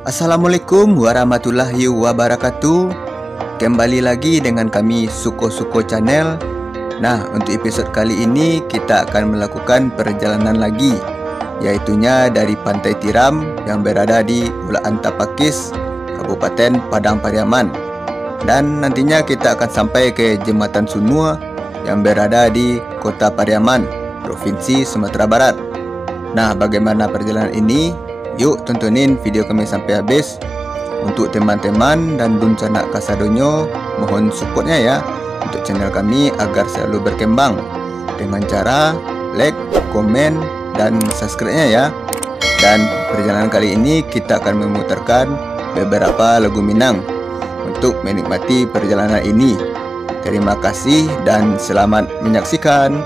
Assalamualaikum warahmatullahi wabarakatuh. Kembali lagi dengan kami Suko Channel. Nah, untuk episod kali ini kita akan melakukan perjalanan lagi, yaitunya dari Pantai Tiram yang berada di Pulau Tapakis, Kabupaten Padang Pariaman. Dan nantinya kita akan sampai ke Jembatan Sunua yang berada di Kota Pariaman, Provinsi Sumatera Barat. Nah, bagaimana perjalanan ini? Yuk tontonin video kami sampai habis. Untuk teman-teman dan dun canak kasadonyo, mohon supportnya ya untuk channel kami agar selalu berkembang dengan cara like, komen, dan subscribe-nya ya. Dan perjalanan kali ini kita akan memutarkan beberapa lagu Minang untuk menikmati perjalanan ini. Terima kasih dan selamat menyaksikan.